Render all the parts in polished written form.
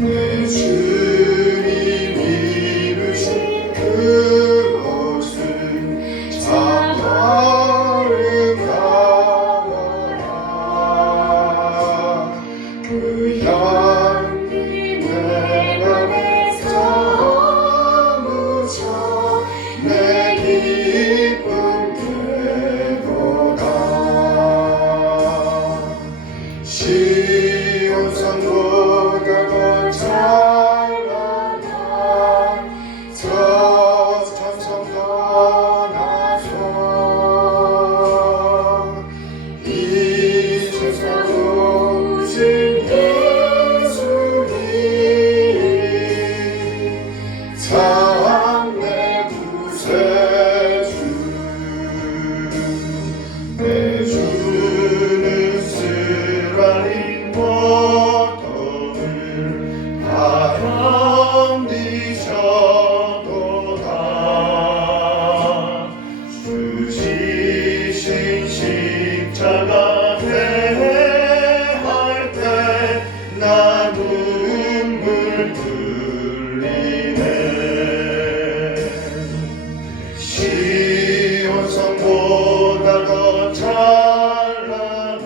내 주님 입으신 그곳은 참 아름다워라. 그 향기 내 맘에서 묻혀 내 기쁨 되도다. 시온산보다 더 찬란한 저 천성 떠나서 이 세상으로 오신 예수님 참 내 구세주. 내 주는 쓰라린 고통을 다 견디셨도다. 주 지신 십자가 대할 때 나 눈물 흘리네. 시온성보다 더 찬란한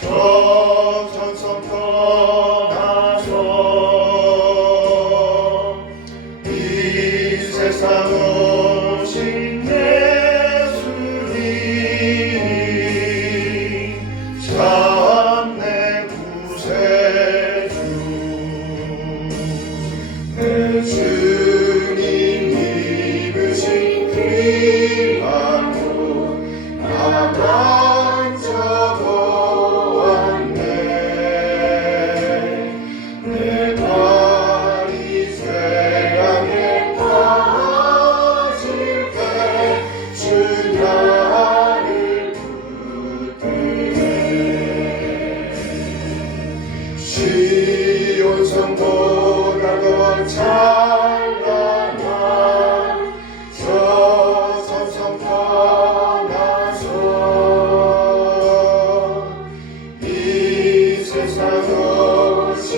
저 천성 떠나서 이 세상 오신 예수님 참 내 구세주. 내 주님 입으신 피만으로 나 만져보았네. 내 발이 쇠약에 빠질 때 주 나를 붙드네. 시온성보다 더 찬란한 저 천성 떠나서 이 세상 오신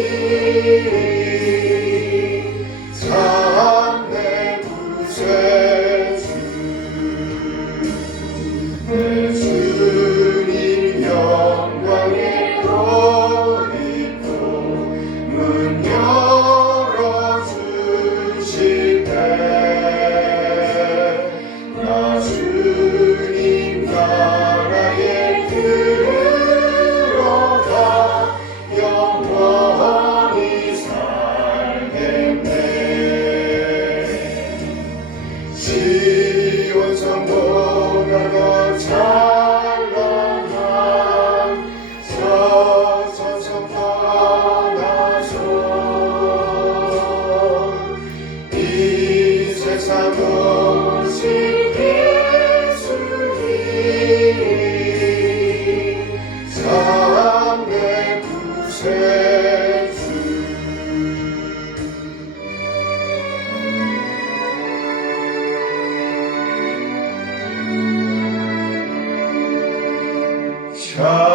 예수님 참 내 구세주. 내 주님 영광의 옷 입고 문 열어주실 때 나 주님 나라에 들어가 영원히 살겠네. 시온성보다 더 찬란한 저 천성 떠나서 이 세상 오신 예수님 참 내 구세주.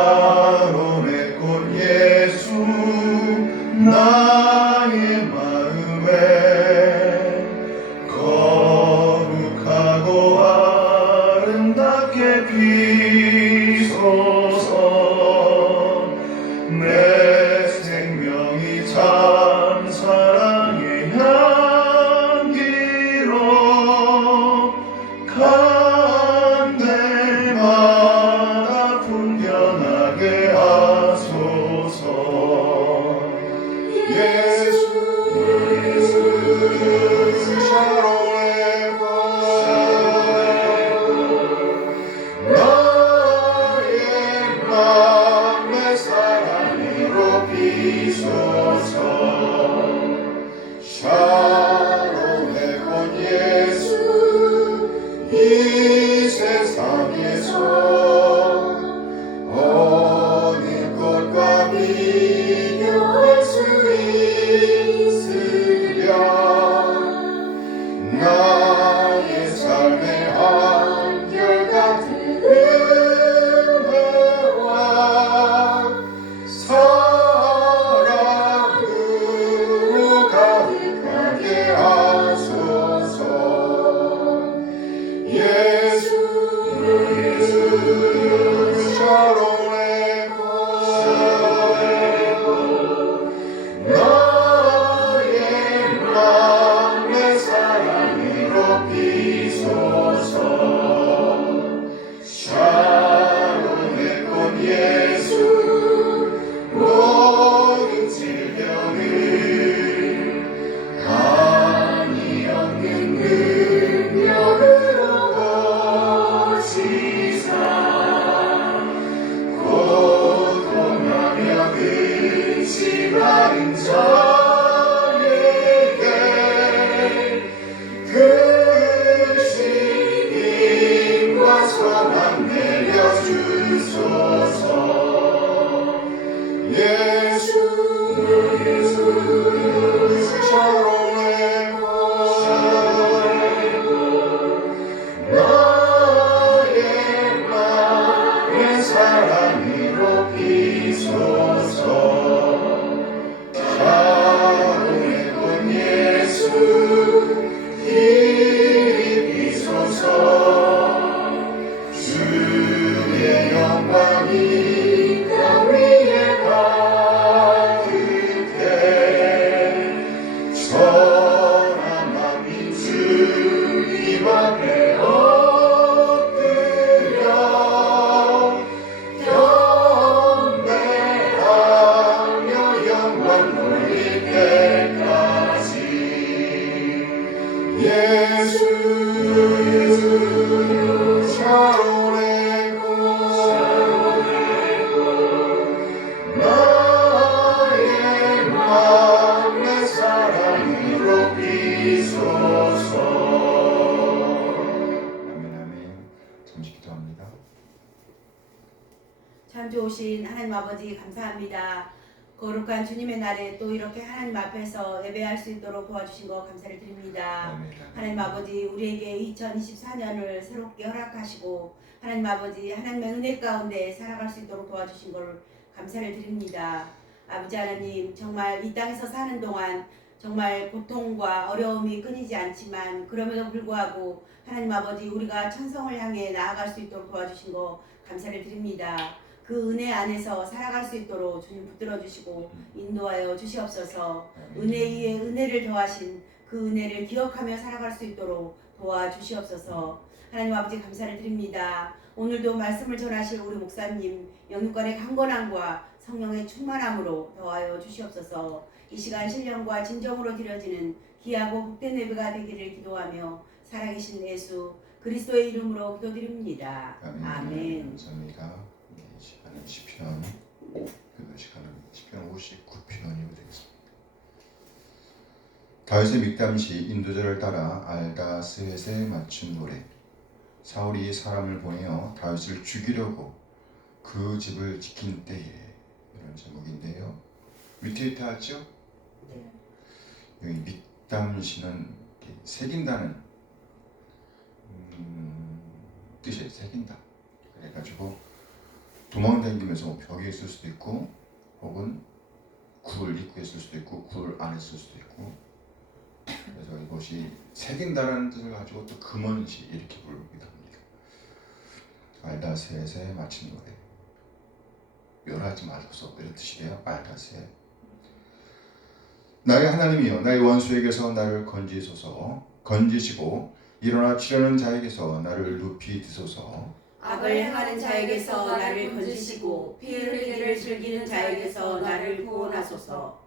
샤론의 꽃 예수 나의 마음에 거룩하고 아름답게 피소서. 내 생명이 참 사랑의 향기로 간 데마다 풍겨나게 하소서. 예수 샤론의 꽃 나의 맘의 사랑이 예수 샬롬의 것 나의 맘의 사랑으로 비소서 샬롬의 것 예수 이리 비소서 주의 영광이 땅 위에 가득해 선한 마음이 주님 앞에 엎드려 경배하며 영광 돌릴 때까지 예수 샬롬의 것 나의 맘의 사랑으로 비소서. 아멘 아멘. 잠시 기도합니다. 참 좋으신 하나님 아버지 감사합니다. 거룩한 주님의 날에 또 이렇게 하나님 앞에서 예배할 수 있도록 도와주신 거 감사를 드립니다. 아멘. 하나님 아버지 우리에게 2024년을 새롭게 허락하시고 하나님 아버지 하나님의 은혜 가운데 살아갈 수 있도록 도와주신 걸 감사를 드립니다. 아버지 하나님 정말 이 땅에서 사는 동안 정말 고통과 어려움이 끊이지 않지만 그럼에도 불구하고 하나님 아버지 우리가 천성을 향해 나아갈 수 있도록 도와주신 거 감사를 드립니다. 그 은혜 안에서 살아갈 수 있도록 주님 붙들어 주시고 인도하여 주시옵소서. 은혜 위에 은혜를 더하신 그 은혜를 기억하며 살아갈 수 있도록 도와주시옵소서. 하나님 아버지 감사를 드립니다. 오늘도 말씀을 전하실 우리 목사님 영육간의 강건함과 성령의 충만함으로 더하여 주시옵소서. 이 시간 신령과 진정으로 드려지는 귀하고 복된 예배가 되기를 기도하며 살아계신 예수 그리스도의 이름으로 기도드립니다. 아멘. 감사합니다. 이 시간은 시편 시간은 시편 59편이 되겠습니다. 다윗의 믹담시 인도자를 따라 알다스헷에 맞춘 노래. 사울이 사람을 보내어 다윗을 죽이려고 그 집을 지킨 때에 이런 제목인데요. 위태위태하죠? 네. 여기 믹담시는 새긴다는 뜻이에요. 새긴다. 그래가지고 도망다니면서 뭐 벽에 있을 수도 있고 혹은 굴 입구에 있을 수도 있고 굴 안에 있을 수도 있고 그래서 이것이 새긴다라는 뜻을 가지고 또 금언시 이렇게 부르기도 합니다. 알다스헷에 마친 노래. 멸하지 마소서 이런 뜻이래요. 알다스헷. 나의 하나님이여 나의 원수에게서 나를 건지시고 일어나 치려는 자에게서 나를 높이 드소서. 악을 행하는 자에게서 나를 건지시고 피 흘리기를 즐기는 자에게서 나를 구원하소서.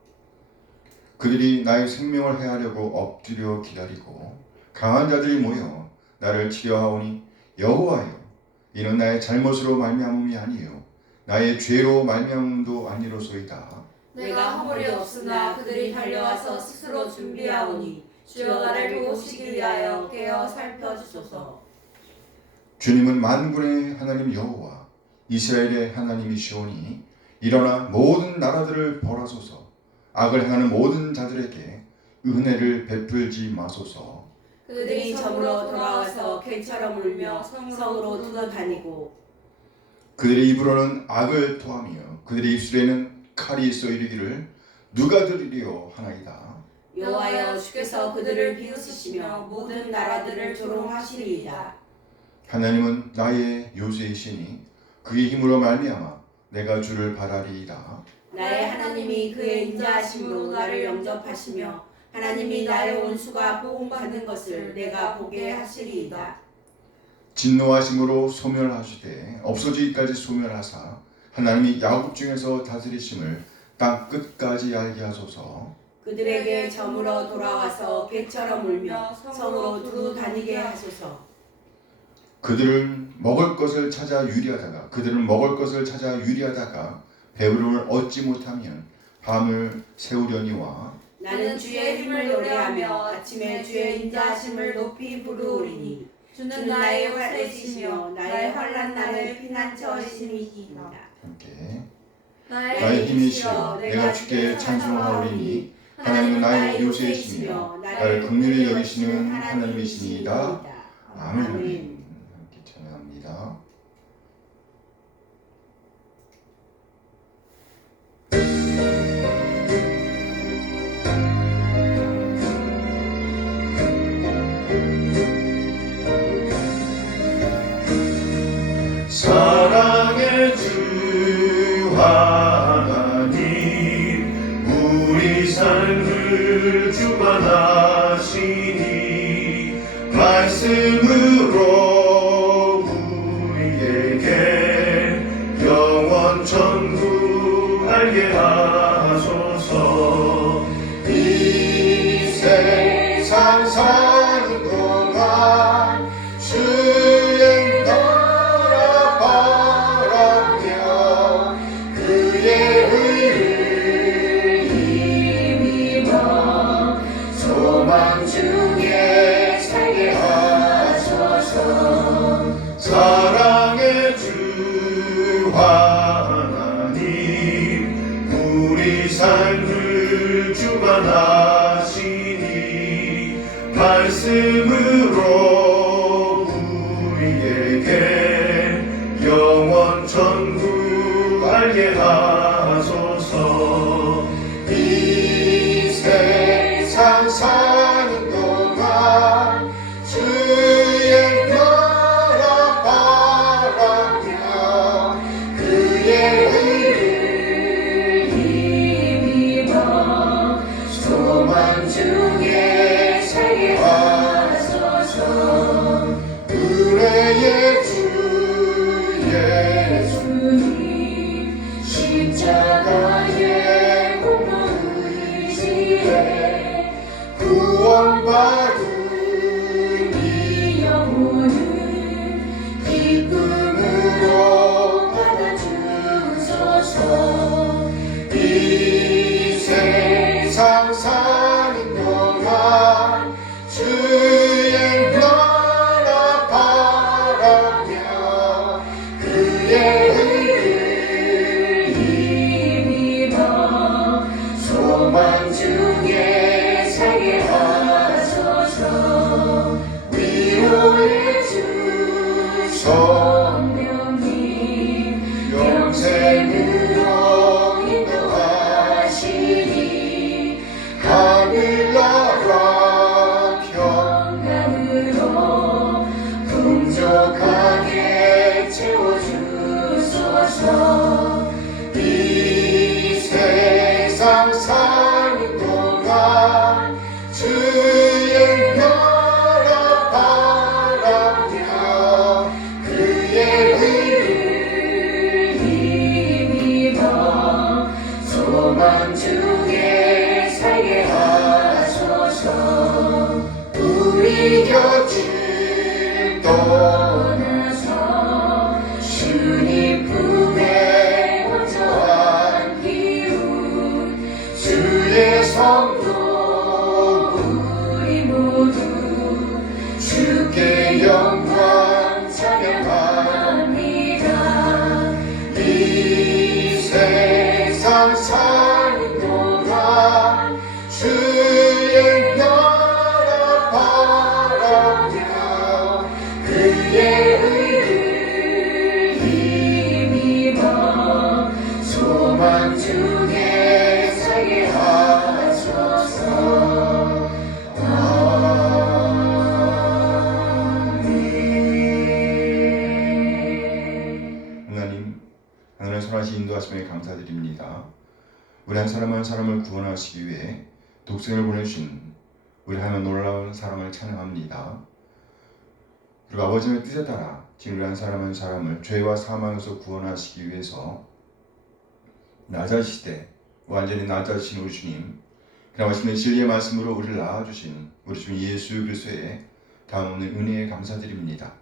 그들이 나의 생명을 해하려고 엎드려 기다리고 강한 자들이 모여 나를 치려하오니 여호와여 이는 나의 잘못으로 말미암음이 아니요 나의 죄로 말미암음도 아니로소이다. 내가 허물이 없으나 그들이 달려와서 스스로 준비하오니 주여 나를 도우시기 위하여 깨어 살펴주소서. 주님은 만군의 하나님 여호와 이스라엘의 하나님이시오니 일어나 모든 나라들을 벌하소서. 악을 행하는 모든 자들에게 은혜를 베풀지 마소서. 그들이 점으로 돌아와서 개처럼 울며 성으로 두고 다니고 그들의 입으로는 악을 토하며 그들의 입술에는 칼이 써 이르기를 누가 들으리요 하나이다. 여호와여 주께서 그들을 비웃으시며 모든 나라들을 조롱하시리이다. 하나님은 나의 요새이시니 그의 힘으로 말미암아 내가 주를 바라리이다. 나의 하나님이 그의 인자하심으로 나를 영접하시며 하나님이 나의 원수가 보응받는 것을 내가 보게 하시리이다. 진노하심으로 소멸하시되 없어지기까지 소멸하사 하나님이 야곱 중에서 다스리심을 땅 끝까지 알게 하소서. 그들에게 점으로 돌아와서 개처럼 울며 성으로 두루 다니게 하소서. 그들은 먹을 것을 찾아 유리하다가 배부름을 얻지 못하면 밤을 새우려니와 나는 주의 힘을 노래하며 아침에 주의 인자하심을 높이 부르오리니 주는 나의 활대시며 나의 환난 날의 피난처이심이니이다. 함께 나의 힘이시여 내가 주께 찬송하오리니 하나님은 나의 요새이시며 나를 긍휼히 여기시는 하나님이시니이다. 아멘. 함께 찬양합니다. 사랑의 주 하나님 우리 삶을 주관하시니 말씀으로 우리에게 영원 천국 알게 하소서. 이 세상 사는 동안 주의 나라 바라며 그의 의를 힘입어 소망 중에 살게 하소서. 사랑의 주 하나님 우리 삶을 주관하시니 말씀으로 우리에게 영원 천국 알게 하소서. 이 세상 사는 동안 주의 나라 바라며 그의 의를 힘입어 소망 중에 살게 하소서. 은혜의 주 예수님 십자가의 공로 의지에 구원받은 이 영혼을 기쁨으로 받아주소서. 이 세상 사는 동안 주의 나라 바라며 그의 의를 힘입어 소망 중에 살게 하소서. 위로의 주 성령님 영생으로 인도하시니 하늘나라 평강으로 풍족하게 채워주소서. 이 세상 사는 동안 주의 나라 바라며 그의 의를 힘입어 소망 중에 살게 하소서. 우리 곁을 떠나서 주님 품에 먼저 안기운 주의 성도 우리 모두 주께 영광 찬양합니다. 이 세상 사는 동안 주의 나라 바라며 그의 의를 힘입어 소망 중에 살게 하소서. 하나님 선하신 인도하심에 감사드립니다. 우리 한 사람 한 사람을 구원하시기 위해 독생을 보내주신 우리 하나님 놀라운 사랑을 찬양합니다. 그리고 아버지의 뜻에 따라 지금 우리 한 사람을 죄와 사망에서 구원하시기 위해서 낮아지시되 완전히 낮아지신 우리 주님, 그나마 하시는 진리의 말씀으로 우리를 낳아주신 우리 주 예수 그리스도의 다음없는 은혜에 감사드립니다.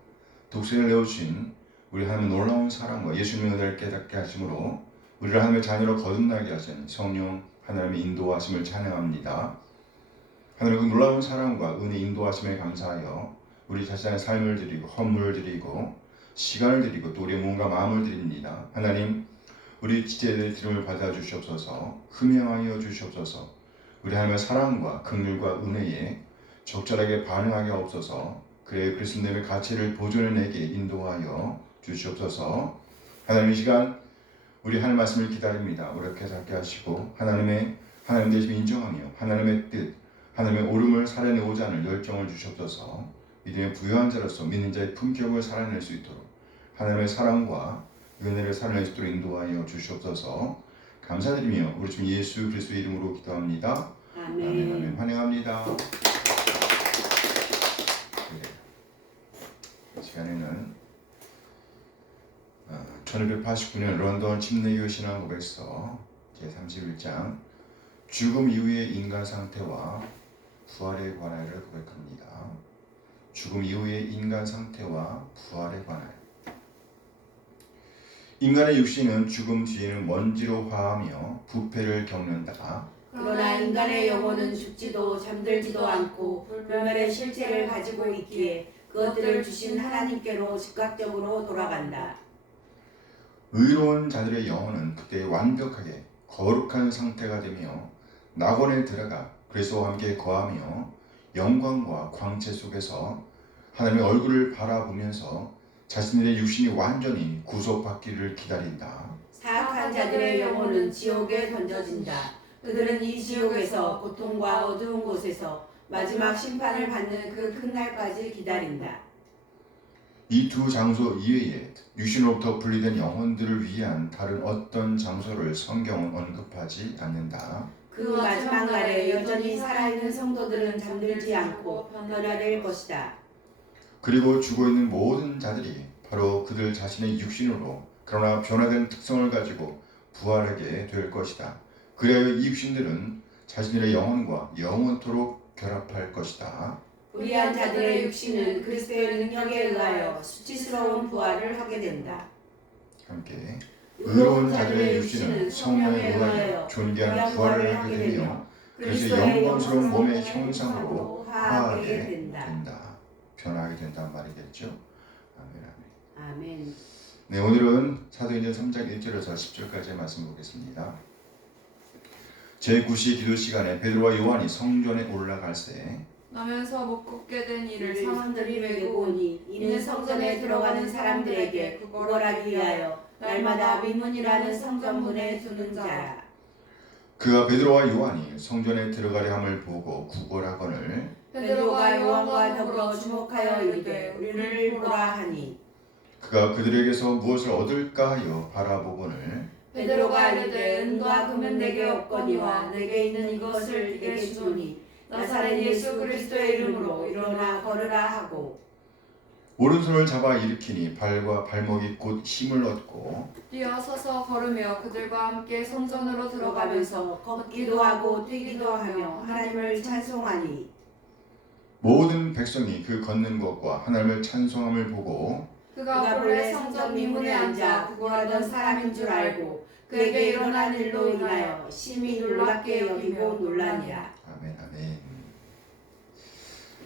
독생을 내어주신 우리 하나님의 놀라운 사랑과 예수님의 은혜를 깨닫게 하심으로 우리를 하나님의 자녀로 거듭나게 하신 성령 하나님의 인도하심을 찬양합니다. 하나님의 그 놀라운 사랑과 은혜 인도하심에 감사하여 우리 자신의 삶을 드리고 헌물을 드리고 시간을 드리고 또 우리의 몸과 마음을 드립니다. 하나님, 우리 지체들의 기름을 받아 주시옵소서. 흠양하여 주시옵소서. 우리 하나님의 사랑과 긍휼과 은혜에 적절하게 반응하게 하옵소서. 그래 그리스도님의 가치를 보존해내게 인도하여 주시옵소서. 하나님 이 시간 우리 하나님 말씀을 기다립니다. 오력해 살게 하시고 하나님 되심을 인정하며 하나님의 뜻, 하나님의 오름을 살아내고자 하는 열정을 주시옵소서. 믿음의 부유한 자로서 믿는 자의 품격을 살아낼 수 있도록 하나님의 사랑과 은혜를 살아낼 수 있도록 인도하여 주시옵소서. 감사드리며 우리 주 예수 그리스도의 이름으로 기도합니다. 아멘. 아멘. 아멘. 환영합니다. 이 시간에는 1589년 런던 침례교 신앙 고백서 제31장 죽음 이후의 인간 상태와 부활에 관하여를 고백합니다. 죽음 이후의 인간 상태와 부활에 관하여. 인간의 육신은 죽음 뒤에는 먼지로 화하며 부패를 겪는다. 그러나 인간의 영혼은 죽지도 잠들지도 않고 불멸의 실체를 가지고 있기에 그것들을 주신 하나님께로 즉각적으로 돌아간다. 의로운 자들의 영혼은 그때 완벽하게 거룩한 상태가 되며 낙원에 들어가 그리스도와 함께 거하며 영광과 광채 속에서 하나님의 얼굴을 바라보면서 자신들의 육신이 완전히 구속받기를 기다린다. 사악한 자들의 영혼은 지옥에 던져진다. 그들은 이 지옥에서 고통과 어두운 곳에서 마지막 심판을 받는 그 큰 날까지 기다린다. 이 두 장소 이외에 육신으로부터 분리된 영혼들을 위한 다른 어떤 장소를 성경은 언급하지 않는다. 그 마지막 날에 여전히 살아있는 성도들은 잠들지 않고 변화될 것이다. 그리고 죽어있는 모든 자들이 바로 그들 자신의 육신으로 그러나 변화된 특성을 가지고 부활하게 될 것이다. 그래야 이 육신들은 자신들의 영혼과 영원토록 결합할 것이다. 불의한 자들의 육신은 그리스도의 능력에 의하여 수치스러운 부활을 하게 된다. 함께 의로운 자들의 육신은 성령에 의하여 존귀한 부활을 하게 되며 그래서 영광스러운 몸의 형상으로 화하게 된다. 변화하게 된다는 말이겠죠. 아멘. 아멘. 아멘. 네, 오늘은 사도행전 3장 1절에서 10절까지의 말씀 보겠습니다. 제9시 기도 시간에 베드로와 요한이 성전에 올라갈새 나면서 못 걷게 된 이를 사람들이 사람들이 메고 메고 오니 이는 성전에 들어가는 사람들에게 구걸하기 위하여 날마다 미문이라는 성전문에 두는 자라. 그가 베드로와 요한이 성전에 들어가려 함을 보고 구걸하거늘 베드로가 요한과 더불어 주목하여 이르되 우리를 보라 하니 그가 그들에게서 무엇을 얻을까 하여 바라보거늘 베드로가 이르되 은과 금은 내게 없거니와 내게 있는 이것을 네게 주노니 나사렛 예수 그리스도의 이름으로 일어나 걸으라 하고 오른손을 잡아 일으키니 발과 발목이 곧 힘을 얻고 뛰어서서 걸으며 그들과 함께 성전으로 들어가면서 들어가면서 걷기도 하고 뛰기도 하며 하나님을 찬송하니 모든 백성이 그 걷는 것과 하나님을 찬송함을 보고 그가 본래 성전 미문에 앉아 구걸하던 사람인 줄 알고 그에게 일어난 일로 인하여 심히 놀랍게 여기고 놀라니라. 아멘. 아멘.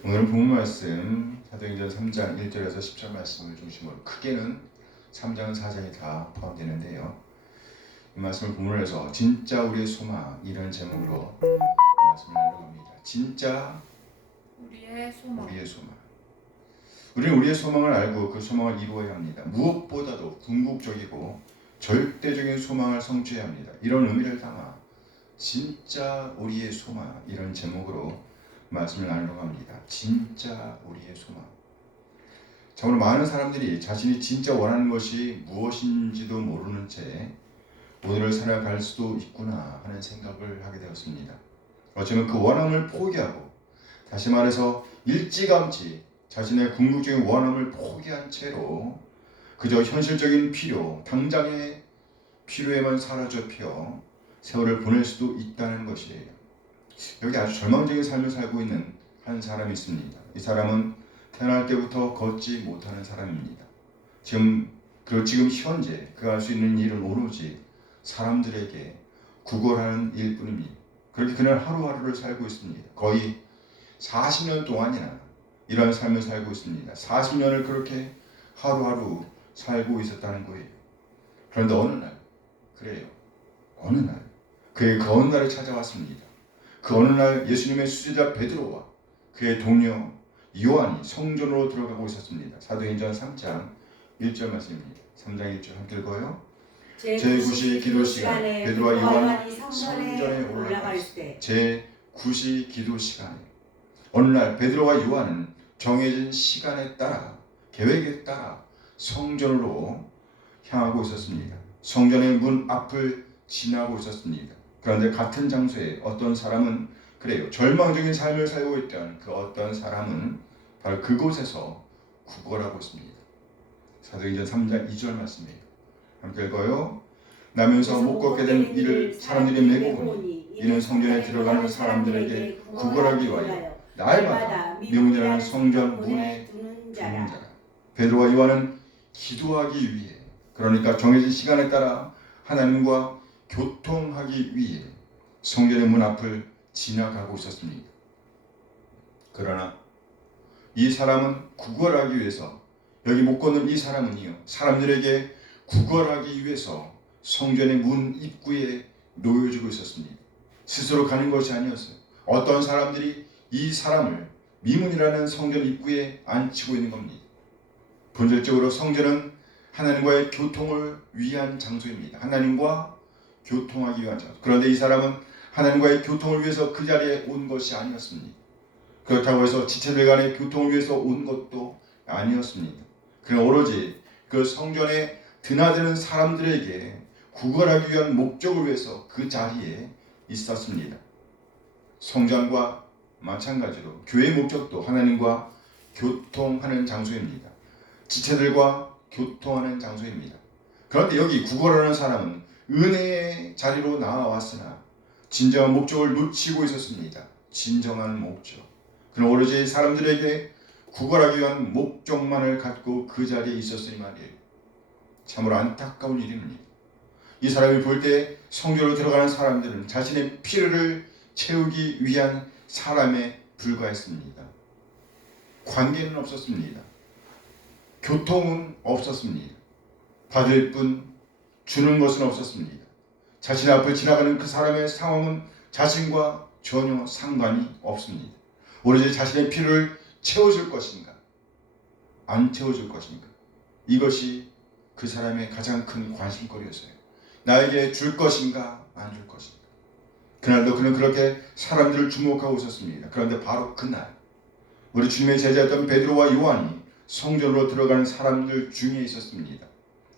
오늘은 본문 말씀 사도행전 3장 1절에서 10절 말씀을 중심으로 크게는 3장 4장이 다 포함되는데요. 이 말씀을 본문에서 진짜 우리의 소망 이런 제목으로 말씀을 나눠갑니다. 진짜 우리의 소망. 우리의 소망. 우리는 우리의 소망을 알고 그 소망을 이루어야 합니다. 무엇보다도 궁극적이고 절대적인 소망을 성취해야 합니다. 이런 의미를 담아 진짜 우리의 소망 이런 제목으로 말씀을 나누려고 합니다. 진짜 우리의 소망. 참으로 많은 사람들이 자신이 진짜 원하는 것이 무엇인지도 모르는 채 오늘을 살아갈 수도 있구나 하는 생각을 하게 되었습니다. 어쩌면 그 원함을 포기하고 다시 말해서 일찌감치 자신의 궁극적인 원함을 포기한 채로 그저 현실적인 필요, 당장의 필요에만 사로잡혀 세월을 보낼 수도 있다는 것이에요. 여기 아주 절망적인 삶을 살고 있는 한 사람이 있습니다. 이 사람은 태어날 때부터 걷지 못하는 사람입니다. 지금 현재 그가 할 수 있는 일은 오로지 사람들에게 구걸하는 일뿐입니다. 그렇게 그는 하루하루를 살고 있습니다. 거의 40년 동안이나 이런 삶을 살고 있습니다. 40년을 그렇게 하루하루 살고 있었다는 거예요. 그런데 어느 날 그래요. 어느 날 그의 어느 날에 찾아왔습니다. 그 어느 날 예수님의 수제자 베드로와 그의 동료 요한이 성전으로 들어가고 있었습니다. 사도행전 3장 1절 말씀입니다. 3장 1절 함께 읽어요. 제9시 기도 시간에 베드로와 요한이 성전에 올라갈 때 제9시 기도 시간에 어느 날 베드로와 요한은 정해진 시간에 따라 계획에 따라 성전으로 향하고 있었습니다. 성전의 문 앞을 지나고 있었습니다. 그런데 같은 장소에 어떤 사람은 그래요. 절망적인 삶을 살고 있던 그 어떤 사람은 바로 그곳에서 구걸하고 있습니다. 사도행전 3장 2절 말씀이에요. 함께 읽어요. 나면서 못 걷게 된 이를 사람들이 메고 오니 이는 성전에 들어가는 사람들에게 구걸하기 위하여 날마다 미문이라는 성전 문에 두는 자라. 베드로와 요한은 기도하기 위해, 그러니까 정해진 시간에 따라 하나님과 교통하기 위해 성전의 문 앞을 지나가고 있었습니다. 그러나 이 사람은 구걸하기 위해서, 여기 못 걷는 이 사람은요, 사람들에게 구걸하기 위해서 성전의 문 입구에 놓여주고 있었습니다. 스스로 가는 것이 아니었어요. 어떤 사람들이 이 사람을 미문이라는 성전 입구에 앉히고 있는 겁니다. 본질적으로 성전은 하나님과의 교통을 위한 장소입니다. 하나님과 교통하기 위한 장소. 그런데 이 사람은 하나님과의 교통을 위해서 그 자리에 온 것이 아니었습니다. 그렇다고 해서 지체들 간의 교통을 위해서 온 것도 아니었습니다. 그냥 오로지 그 성전에 드나드는 사람들에게 구걸하기 위한 목적을 위해서 그 자리에 있었습니다. 성전과 마찬가지로 교회의 목적도 하나님과 교통하는 장소입니다. 지체들과 교통하는 장소입니다. 그런데 여기 구걸하는 사람은 은혜의 자리로 나와왔으나 진정한 목적을 놓치고 있었습니다. 진정한 목적. 그는 오로지 사람들에게 구걸하기 위한 목적만을 갖고 그 자리에 있었으니 말이에요. 참으로 안타까운 일입니다. 이 사람이 볼 때 성전으로 들어가는 사람들은 자신의 필요를 채우기 위한 사람에 불과했습니다. 관계는 없었습니다. 교통은 없었습니다. 받을 뿐 주는 것은 없었습니다. 자신 앞을 지나가는 그 사람의 상황은 자신과 전혀 상관이 없습니다. 오로지 자신의 필요를 채워줄 것인가, 안 채워줄 것인가, 이것이 그 사람의 가장 큰 관심거리였어요. 나에게 줄 것인가, 안 줄 것인가. 그날도 그는 그렇게 사람들을 주목하고 있었습니다. 그런데 바로 그날 우리 주님의 제자였던 베드로와 요한이 성전으로 들어가는 사람들 중에 있었습니다.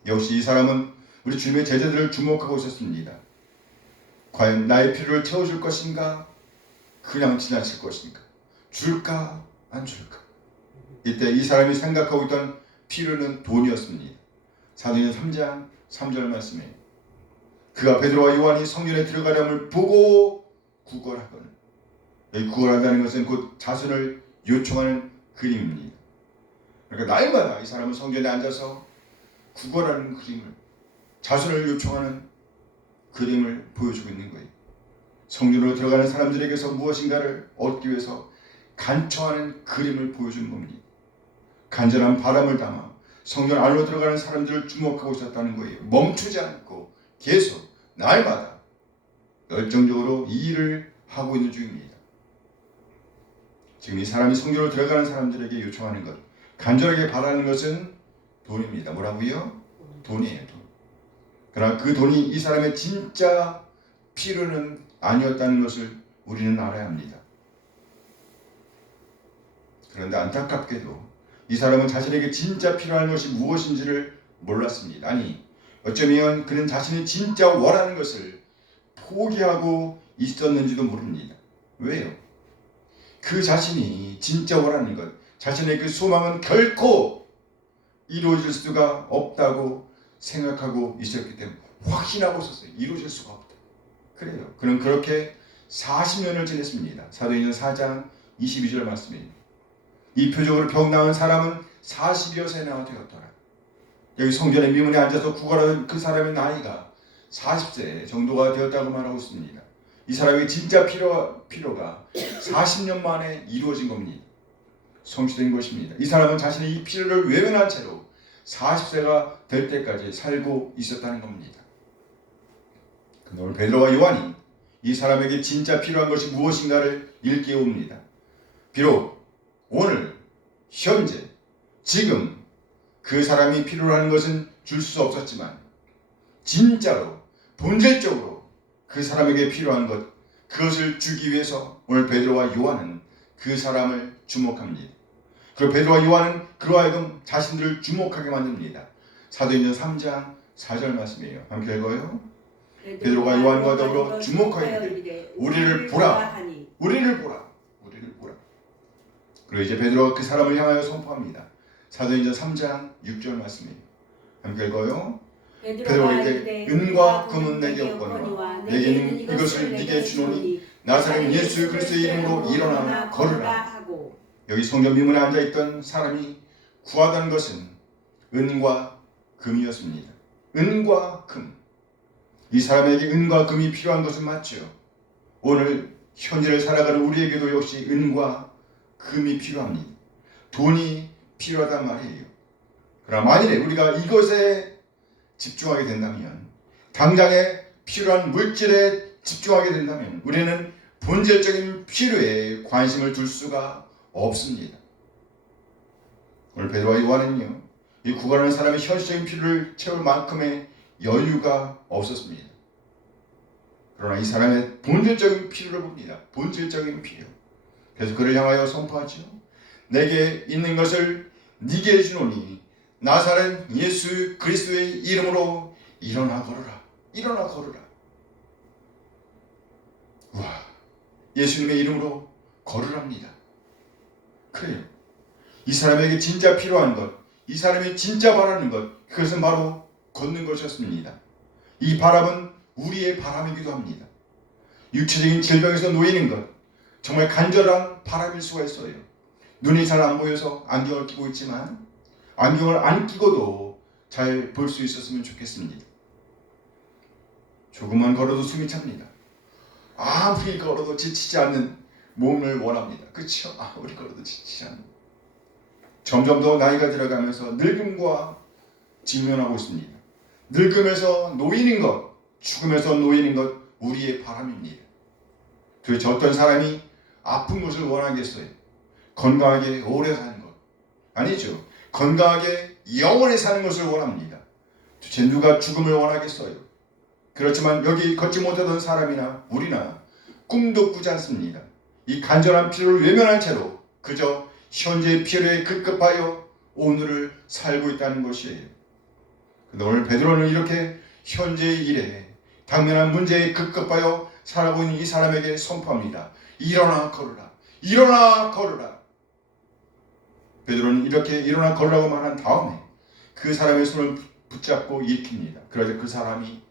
역시 이 사람은 우리 주님의 제자들을 주목하고 있었습니다. 과연 나의 필요를 채워줄 것인가, 그냥 지나칠 것인가, 줄까 안 줄까. 이때 이 사람이 생각하고 있던 필요는 돈이었습니다. 사도행전 3장 3절 말씀에 그가 베드로와 요한이 성전에 들어가려함을 보고 구걸하거늘. 여기 구걸한다는 것은 곧 자선을 요청하는 그림입니다. 그러니까 날마다 이 사람은 성전에 앉아서 구걸하는 그림을, 자선을 요청하는 그림을 보여주고 있는 거예요. 성전으로 들어가는 사람들에게서 무엇인가를 얻기 위해서 간청하는 그림을 보여주는 겁니다. 간절한 바람을 담아 성전 안으로 들어가는 사람들을 주목하고 있었다는 거예요. 멈추지 않고 계속 날마다 열정적으로 이 일을 하고 있는 중입니다. 지금 이 사람이 성전으로 들어가는 사람들에게 요청하는 것, 간절하게 바라는 것은 돈입니다. 뭐라고요? 돈이에요. 돈. 그러나 그 돈이 이 사람의 진짜 필요는 아니었다는 것을 우리는 알아야 합니다. 그런데 안타깝게도 이 사람은 자신에게 진짜 필요한 것이 무엇인지를 몰랐습니다. 아니, 어쩌면 그는 자신이 진짜 원하는 것을 포기하고 있었는지도 모릅니다. 왜요? 그 자신이 진짜 원하는 것, 자신의 그 소망은 결코 이루어질 수가 없다고 생각하고 있었기 때문에 확신하고 있었어요. 이루어질 수가 없다. 그래요. 그는 그렇게 40년을 지냈습니다. 사도행전 4장 22절 말씀입니다. 이 표적으로 병 나은 사람은 40여 세나 되었더라. 여기 성전의 미문에 앉아서 구걸하던 그 사람의 나이가 40세 정도가 되었다고 말하고 있습니다. 이 사람의 진짜 필요가 40년 만에 이루어진 겁니다. 성취된 것입니다. 이 사람은 자신의 이 필요를 외면한 채로 40세가 될 때까지 살고 있었다는 겁니다. 오늘 베드로와 요한이 이 사람에게 진짜 필요한 것이 무엇인가를 일깨웁니다. 비록 오늘 현재 지금 그 사람이 필요로 하는 것은 줄 수 없었지만 진짜로 본질적으로 그 사람에게 필요한 것, 그것을 주기 위해서 오늘 베드로와 요한은 그 사람을 주목합니다. 그리고 베드로와 요한은 그로 하여금 자신들을 주목하게 만듭니다. 사도행전 3장 4절 말씀이에요. 함께 읽어요. 베드로가 요한과 더불어 주목하여 이르되 우리를 보라, 우리를 보라, 우리를 보라. 그리고 이제 베드로가 그 사람을 향하여 선포합니다. 사도행전 3장 6절 말씀이에요. 함께 읽어요. 베드로가 이르되 은과 금은 내게 없거니와 내게는 이것을 네게 주노니 나사렛 예수 그리스도의 이름으로 일어나 걸으라. 여기 성전 미문에 앉아있던 사람이 구하던 것은 은과 금이었습니다. 은과 금. 이 사람에게 은과 금이 필요한 것은 맞죠. 오늘 현재를 살아가는 우리에게도 역시 은과 금이 필요합니다. 돈이 필요하단 말이에요. 그러나 만일에 우리가 이것에 집중하게 된다면, 당장에 필요한 물질에 집중하게 된다면 우리는 본질적인 필요에 관심을 둘 수가 없습니다. 오늘 베드로와 요한은요, 이 구걸하는 사람의 현실적인 필요를 채울 만큼의 여유가 없었습니다. 그러나 이 사람의 본질적인 필요를 봅니다. 본질적인 필요. 그래서 그를 향하여 선포하죠. 내게 있는 것을 네게 주노니 나사렛 예수 그리스도의 이름으로 일어나 걸으라. 일어나 걸으라. 와, 예수님의 이름으로 걸으랍니다. 그래요. 이 사람에게 진짜 필요한 것, 이 사람이 진짜 바라는 것, 그것은 바로 걷는 것이었습니다. 이 바람은 우리의 바람이기도 합니다. 육체적인 질병에서 놓이는 것, 정말 간절한 바람일 수가 있어요. 눈이 잘 안 보여서 안경을 끼고 있지만 안경을 안 끼고도 잘 볼 수 있었으면 좋겠습니다. 조금만 걸어도 숨이 찹니다. 아무리 걸어도 지치지 않는 몸을 원합니다. 그렇죠? 아무리 걸어도 지치지 않는. 점점 더 나이가 들어가면서 늙음과 직면하고 있습니다. 늙음에서 놓이는 것, 죽음에서 놓이는 것, 우리의 바람입니다. 도대체 어떤 사람이 아픈 것을 원하겠어요? 건강하게 오래 사는 것. 아니죠. 건강하게 영원히 사는 것을 원합니다. 도대체 누가 죽음을 원하겠어요? 그렇지만 여기 걷지 못하던 사람이나 우리나 꿈도 꾸지 않습니다. 이 간절한 필요를 외면한 채로 그저 현재의 필요에 급급하여 오늘을 살고 있다는 것이에요. 그런데 오늘 베드로는 이렇게 현재의 일에 당면한 문제에 급급하여 살아가고 있는 이 사람에게 선포합니다. 일어나 걸으라. 일어나 걸으라. 베드로는 이렇게 일어나 걸으라고 말한 다음에 그 사람의 손을 붙잡고 일으킵니다. 그러자 그 사람이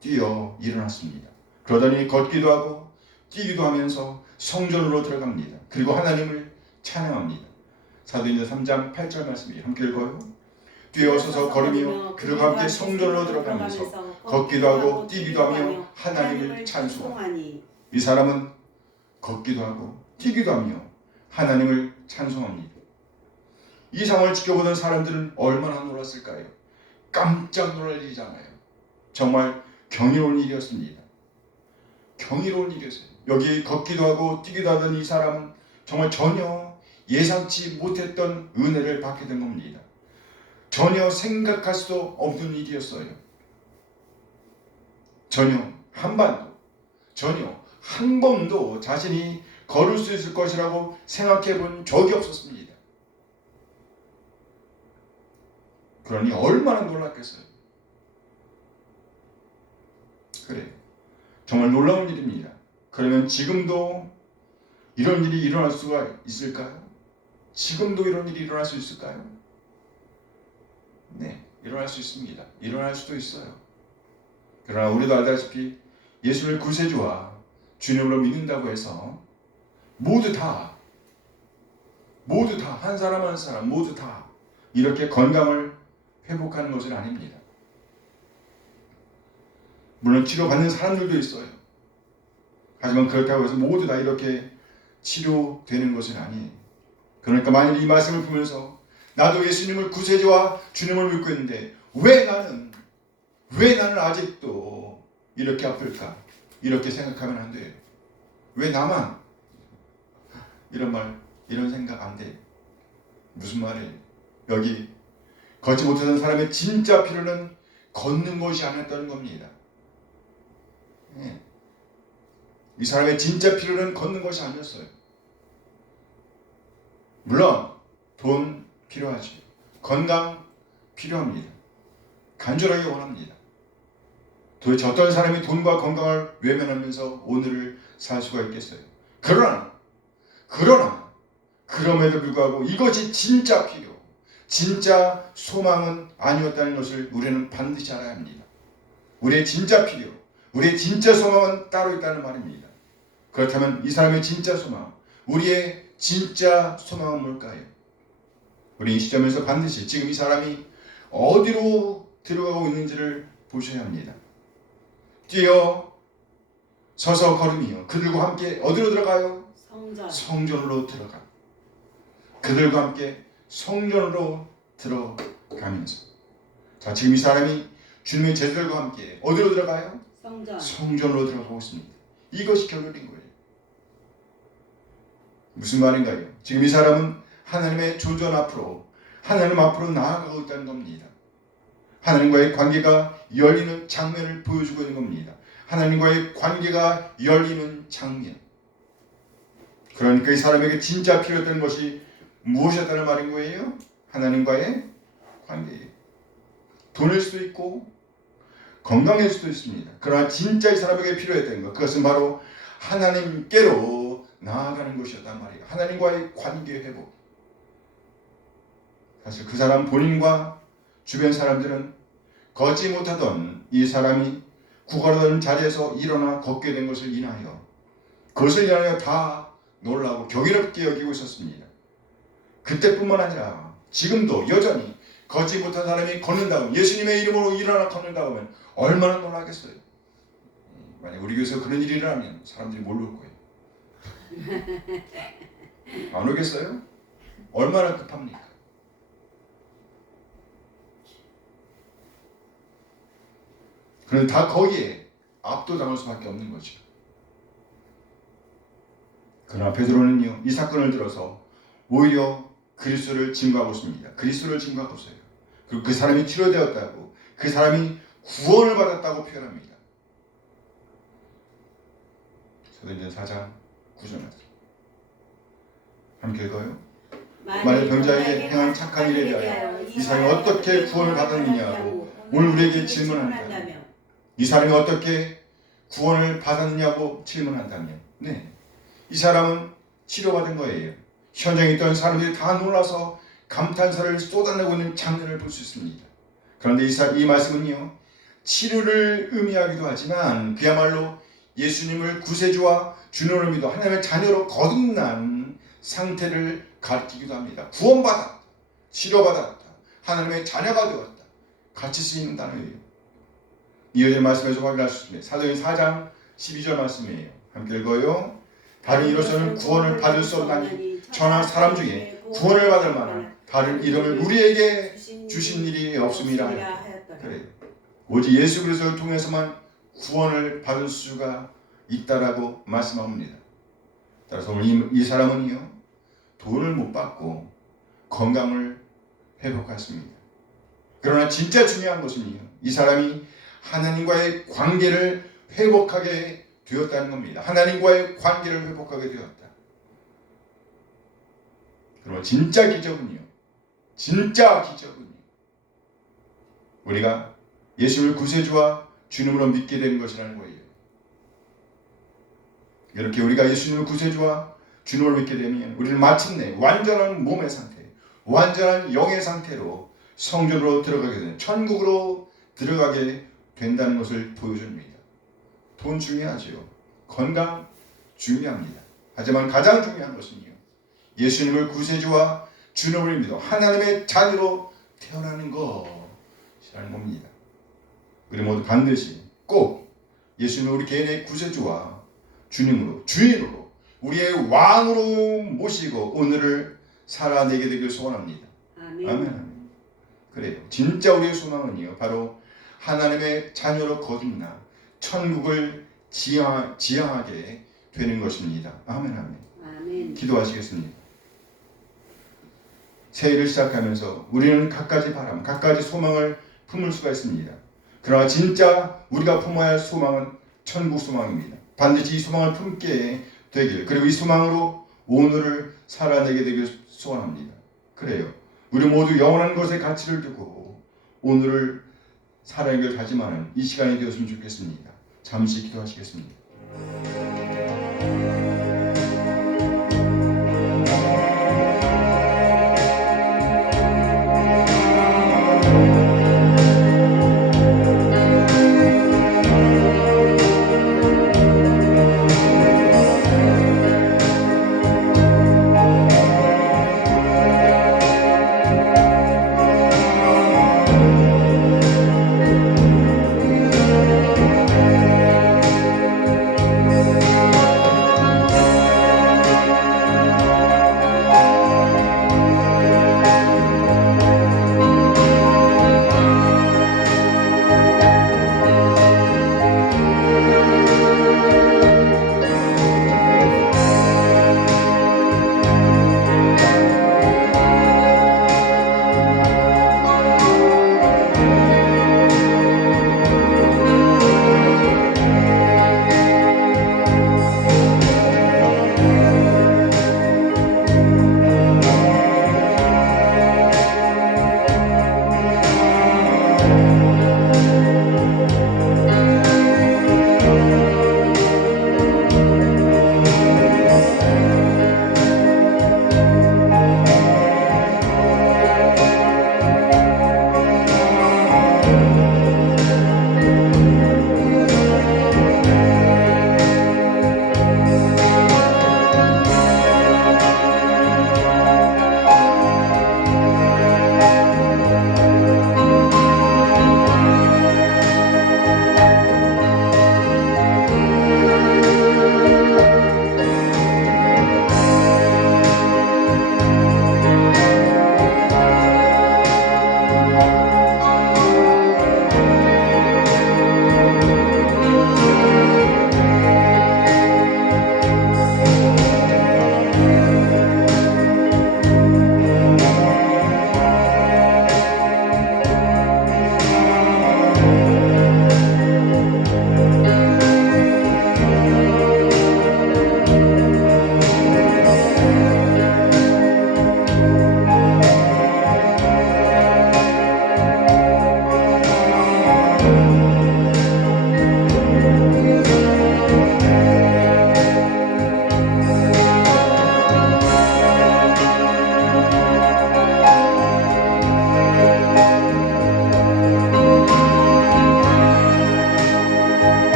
뛰어 일어났습니다. 그러더니 걷기도 하고 뛰기도 하면서 성전으로 들어갑니다. 그리고 하나님을 찬양합니다. 사도행전 3장 8절 말씀이에요. 함께 읽어요. 뛰어서서 걸으며 그들과 함께 성전으로 들어가면서 걷기도 하고 뛰기도 하며 하나님을 찬송하니. 이 사람은 걷기도 하고 뛰기도 하며 하나님을 찬송합니다. 이 상황을 지켜보던 사람들은 얼마나 놀랐을까요? 깜짝 놀랄 일이잖아요. 정말 경이로운 일이었습니다. 경이로운 일이었어요. 여기 걷기도 하고 뛰기도 하던 이 사람은 정말 전혀 예상치 못했던 은혜를 받게 된 겁니다. 전혀 생각할 수도 없는 일이었어요. 전혀 한 번도 자신이 걸을 수 있을 것이라고 생각해 본 적이 없었습니다. 그러니 얼마나 놀랐겠어요. 그래요. 정말 놀라운 일입니다. 그러면 지금도 이런 일이 일어날 수가 있을까요? 지금도 이런 일이 일어날 수 있을까요? 네, 일어날 수 있습니다. 일어날 수도 있어요. 그러나 우리도 알다시피 예수를 구세주와 주님으로 믿는다고 해서 모두 다 한 사람 한 사람 모두 다 이렇게 건강을 회복하는 것은 아닙니다. 물론 치료받는 사람들도 있어요. 하지만 그렇다고 해서 모두 다 이렇게 치료되는 것은 아니에요. 그러니까 만일 이 말씀을 보면서 나도 예수님을 구세주와 주님을 믿고 있는데 왜 나는 아직도 이렇게 아플까? 이렇게 생각하면 안 돼요. 왜 나만? 이런 생각 안 돼. 무슨 말이에요? 여기 걷지 못하던 사람의 진짜 필요는 걷는 것이 아니었다는 겁니다. 예. 이 사람의 진짜 필요는 걷는 것이 아니었어요. 물론 돈 필요하지. 건강 필요합니다. 간절하게 원합니다. 도대체 어떤 사람이 돈과 건강을 외면하면서 오늘을 살 수가 있겠어요? 그러나 그럼에도 불구하고 이것이 진짜 필요, 진짜 소망은 아니었다는 것을 우리는 반드시 알아야 합니다. 우리의 진짜 필요, 우리의 진짜 소망은 따로 있다는 말입니다. 그렇다면 이 사람의 진짜 소망, 우리의 진짜 소망은 뭘까요? 우리 이 시점에서 반드시 지금 이 사람이 어디로 들어가고 있는지를 보셔야 합니다. 뛰어 서서 걸으며 그들과 함께 어디로 들어가요? 성전으로 들어가. 그들과 함께 성전으로 들어가면서, 자, 지금 이 사람이 주님의 제자들과 함께 어디로 들어가요? 성전으로 들어가고 있습니다. 이것이 결론인 거예요. 무슨 말인가요? 지금 이 사람은 하나님의 조전 앞으로, 하나님 앞으로 나아가고 있다는 겁니다. 하나님과의 관계가 열리는 장면을 보여주고 있는 겁니다. 하나님과의 관계가 열리는 장면. 그러니까 이 사람에게 진짜 필요했던 것이 무엇이었다는 말인 거예요? 하나님과의 관계예요. 돈일 수도 있고 건강일 수도 있습니다. 그러나 진짜 이 사람에게 필요했던 것, 그것은 바로 하나님께로 나아가는 것이었단 말이에요. 하나님과의 관계 회복. 사실 그 사람 본인과 주변 사람들은 걷지 못하던 이 사람이 구걸하던 자리에서 일어나 걷게 된 것을 인하여, 그것을 인하여 다 놀라고 경이롭게 여기고 있었습니다. 그때뿐만 아니라 지금도 여전히 걷지 못한 사람이 걷는다고, 예수님의 이름으로 일어나 걷는다고 하면 얼마나 놀라겠어요. 만약 우리 교회에서 그런 일이 일어나면 사람들이 뭘로 올 거예요? 안 오겠어요? 얼마나 급합니까? 그런데 다 거기에 압도당할 수밖에 없는 거죠. 그러나 베드로는요, 이 사건을 들어서 오히려 그리스도를 증거하고 있습니다. 그리스도를 증거하고 있어요. 그리고 그 사람이 치료되었다고, 그 사람이 구원을 받았다고 표현합니다. 사도행전 4장 9절 말씀 함께 읽어요. 만일 병자에게 행한 착한 일에 대하여 이 사람이 어떻게 구원을 받았느냐고 오늘 우리에게 질문한다면, 이 사람이 어떻게 구원을 받았느냐고 질문한다면, 네, 이 사람은 치료받은 거예요. 현장에 있던 사람들이 다 놀라서 감탄사를 쏟아내고 있는 장면을 볼 수 있습니다. 그런데 이 말씀은요, 치료를 의미하기도 하지만 그야말로 예수님을 구세주와 주님으로 믿어 하나님의 자녀로 거듭난 상태를 가리키기도 합니다. 구원받았다, 치료받았다, 하나님의 자녀가 되었다, 같이 쓰이는 단어예요. 이어진 말씀에서 확인할 수 있습니다. 사도행전 4장 12절 말씀이에요. 함께 읽어요. 다른 이로서는 구원을 받을 수 없나니 저나 사람 중에 구원을 받을 만한 다른 이름을 우리에게 주신 일이 없음이라 하였다. 그래요. 오직 예수 그리스도를 통해서만 구원을 받을 수가 있다라고 말씀합니다. 따라서 오늘 이 사람은요, 돈을 못 받고 건강을 회복했습니다. 그러나 진짜 중요한 것은요, 이 사람이 하나님과의 관계를 회복하게 되었다는 겁니다. 하나님과의 관계를 회복하게 되었다. 그러면 진짜 기적은요, 우리가 예수를 구세주와 주님으로 믿게 되는 것이라는 거예요. 이렇게 우리가 예수님을 구세주와 주님을 믿게 되면 우리는 마침내 완전한 몸의 상태, 완전한 영의 상태로 성전으로 들어가게 되는, 천국으로 들어가게 된다는 것을 보여줍니다. 돈 중요하죠. 건강 중요합니다. 하지만 가장 중요한 것은요, 예수님을 구세주와 주님을 믿어 하나님의 자녀로 태어나는 것이라는 겁니다. 우리 모두 반드시 꼭 예수님을 우리 개인의 구세주와 주님으로, 주인으로, 우리의 왕으로 모시고 오늘을 살아내게 되길 소원합니다. 아멘. 아멘. 그래요. 진짜 우리의 소망은요, 바로 하나님의 자녀로 거듭나 천국을 지향하게 되는 것입니다. 아멘 아멘. 아멘. 기도하시겠습니다. 새해를 시작하면서 우리는 갖가지 바람, 갖가지 소망을 품을 수가 있습니다. 그러나 진짜 우리가 품어야 할 소망은 천국 소망입니다. 반드시 이 소망을 품게 되길, 그리고 이 소망으로 오늘을 살아내게 되길 소원합니다. 그래요. 우리 모두 영원한 것에 가치를 두고 오늘을 살아내길 다짐하는 이 시간이 되었으면 좋겠습니다. 잠시 기도하시겠습니다.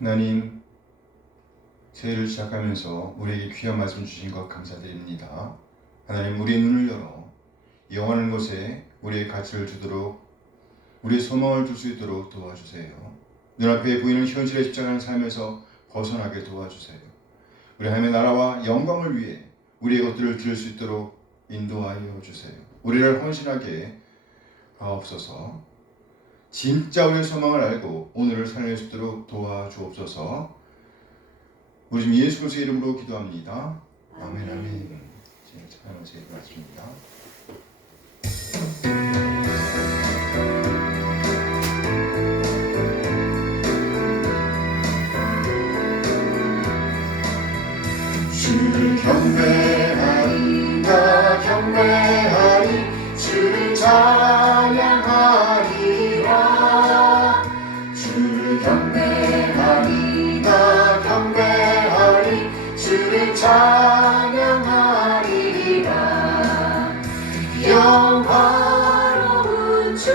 하나님, 새해를 시작하면서 우리에게 귀한 말씀 주신 것 감사드립니다. 하나님, 우리의 눈을 열어 영원한 것에 우리의 가치를 주도록, 우리의 소망을 둘 수 있도록 도와주세요. 눈앞에 보이는 현실의 십자가의 삶에서 벗어나게 도와주세요. 우리 하나님의 나라와 영광을 위해 우리의 것들을 드릴 수 있도록 인도하여 주세요. 우리를 헌신하게 하옵소서. 진짜 우리의 소망을 알고 오늘을 살아낼 수 있도록 도와주옵소서. 우리 주 예수 그리스도의 이름으로 기도합니다. 아멘 아멘. 지금 찬양을 제기하겠습니다. 주를 경배하리, 나 경배하리, 주를 찬양하리라. 주를 경배하리, 나 경배하리, 주를 찬양하리라. 영화로운 주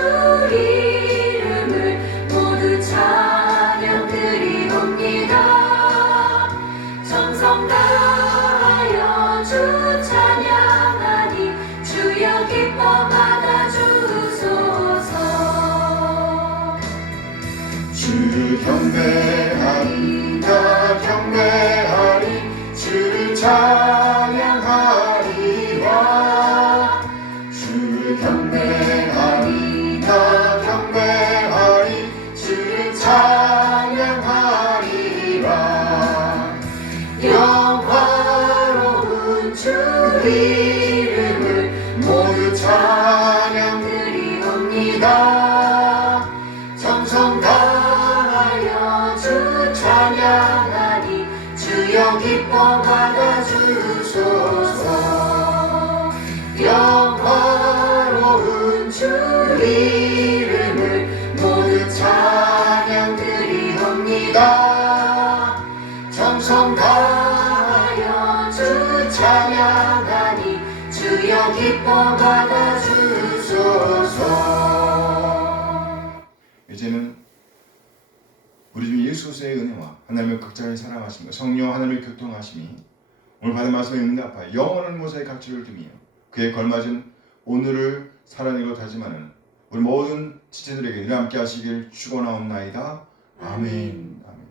이름을 모두 찬양드리옵니다. 정성 다하여 주 찬양하니 주여 기뻐 받아주소서. 주를 경배하리, 나 경배하리, 주를 찬양하리라. 주를 옵니다. 정성 다하여 주 찬양하니 주여 기뻐 받아주소서. 영화로운 주 이름을 모두 찬양 드리옵니다. 정성 다하여 주 찬양하니 주여 기뻐 받아주소서. 이제는 우리 주 예수 그리스도의 은혜와 하나님의 극자의 사랑하심과 성령 하나님의 교통하심이 오늘 받은 말씀에 응답하여 영원한 모세의 각지를 두며 그에 걸맞은 오늘을 살아내고 다짐하는 우리 모든 지체들에게 늘 함께 하시길 축원하옵나이다. 아멘. 아멘.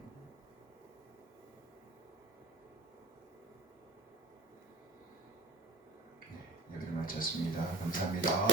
네, 예배를 마쳤습니다. 감사합니다.